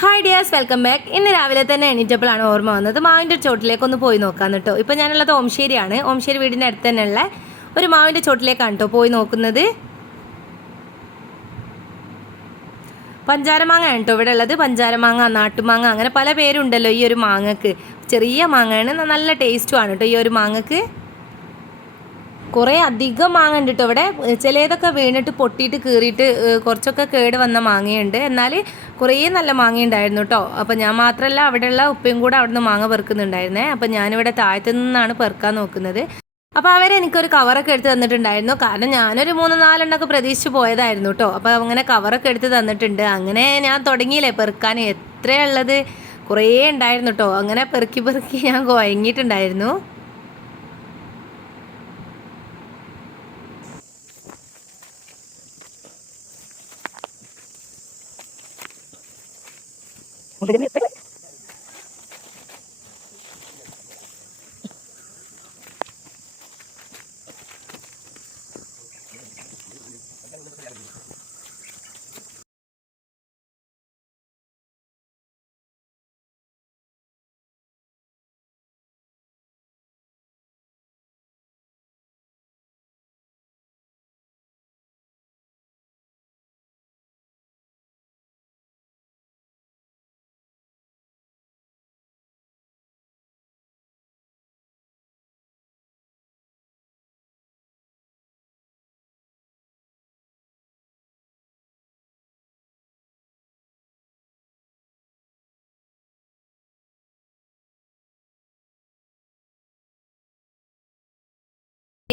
Hi dears, welcome back. ഇന്ന് രാവിലെ തന്നെ എണീറ്റപ്പോഴാണ് ഓർമ്മ വന്നത് മാവിൻ്റെ ചോട്ടിലേക്കൊന്ന് പോയി നോക്കാൻ കേട്ടോ. ഇപ്പോൾ ഞാനുള്ളത് ഓംശ്ശേരിയാണ്. ഓംശ്ശേരി വീടിൻ്റെ അടുത്ത് തന്നെയുള്ള ഒരു മാവിൻ്റെ ചോട്ടിലേക്കാണ് കേട്ടോ പോയി നോക്കുന്നത്. പഞ്ചാരമാങ്ങ ആണ് കേട്ടോ ഇവിടെ ഉള്ളത്. പഞ്ചാരമാങ്ങ, നാട്ടുമാങ്ങ, അങ്ങനെ പല പേരുണ്ടല്ലോ ഈ ഒരു മാങ്ങക്ക്. ചെറിയ മാങ്ങയാണ്, നല്ല ടേസ്റ്റുമാണ് കേട്ടോ ഈ ഒരു മാങ്ങക്ക്. കുറേ അധികം മാങ്ങ ഉണ്ട് കേട്ടോ ഇവിടെ. ചിലതൊക്കെ വീണിട്ട് പൊട്ടിയിട്ട് കീറിയിട്ട് കുറച്ചൊക്കെ കേട് വന്ന മാങ്ങയുണ്ട്. എന്നാൽ കുറേ നല്ല മാങ്ങ ഉണ്ടായിരുന്നു കേട്ടോ. അപ്പോൾ ഞാൻ മാത്രമല്ല, അവിടെയുള്ള ഉപ്പയും കൂടെ അവിടെ നിന്ന് മാങ്ങ പെറുക്കുന്നുണ്ടായിരുന്നേ. അപ്പോൾ ഞാനിവിടെ താഴത്തു നിന്നാണ് പെറുക്കാൻ നോക്കുന്നത്. അപ്പോൾ അവരെനിക്കൊരു കവറൊക്കെ എടുത്ത് തന്നിട്ടുണ്ടായിരുന്നു. കാരണം ഞാനൊരു 3-4 പ്രതീക്ഷിച്ച് പോയതായിരുന്നു കേട്ടോ. അപ്പോൾ അങ്ങനെ കവറൊക്കെ എടുത്ത് തന്നിട്ടുണ്ട്. അങ്ങനെ ഞാൻ തുടങ്ങിയില്ലേ പെറുക്കാൻ. എത്രയുള്ളത് കുറേ ഉണ്ടായിരുന്നു കേട്ടോ. അങ്ങനെ പെറുക്കി ഞാൻ കുഴങ്ങിയിട്ടുണ്ടായിരുന്നു.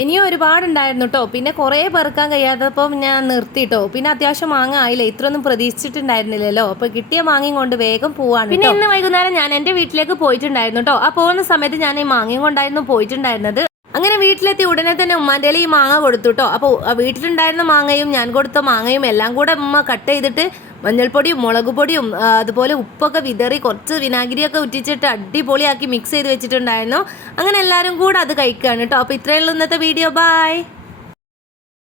ഇനിയും ഒരുപാടുണ്ടായിരുന്നു കേട്ടോ. പിന്നെ കുറേ പെറുക്കാൻ കഴിയാത്തപ്പോൾ ഞാൻ നിർത്തിട്ടോ. പിന്നെ അത്യാവശ്യം മാങ്ങ ആയില്ല, ഇത്രയൊന്നും പ്രതീക്ഷിച്ചിട്ടുണ്ടായിരുന്നില്ലല്ലോ. അപ്പോൾ കിട്ടിയ മാങ്ങയും കൊണ്ട് വേഗം പോവാണ്. പിന്നെ ഇന്ന് വൈകുന്നേരം ഞാൻ എൻ്റെ വീട്ടിലേക്ക് പോയിട്ടുണ്ടായിരുന്നു കേട്ടോ. ആ പോകുന്ന സമയത്ത് ഞാൻ ഈ മാങ്ങയും കൊണ്ടായിരുന്നു പോയിട്ടുണ്ടായിരുന്നത്. അങ്ങനെ വീട്ടിലെത്തി ഉടനെ തന്നെ ഉമ്മാൻ്റെ ഈ മാങ്ങ കൊടുത്തു കേട്ടോ. അപ്പോൾ വീട്ടിലുണ്ടായിരുന്ന മാങ്ങയും ഞാൻ കൊടുത്ത മാങ്ങയും എല്ലാം കൂടെ ഉമ്മ കട്ട് ചെയ്തിട്ട് മഞ്ഞൾപ്പൊടിയും മുളക് പൊടിയും അതുപോലെ ഉപ്പൊക്കെ വിതറി കുറച്ച് വിനാഗിരിയൊക്കെ ഉറ്റിച്ചിട്ട് അടിപൊളിയാക്കി മിക്സ് ചെയ്ത് വെച്ചിട്ടുണ്ടായിരുന്നു. അങ്ങനെ എല്ലാവരും കൂടെ അത് കഴിക്കുകയാണ് കേട്ടോ. അപ്പോൾ ഇത്രയുള്ള ഇന്നത്തെ വീഡിയോ. ബൈ.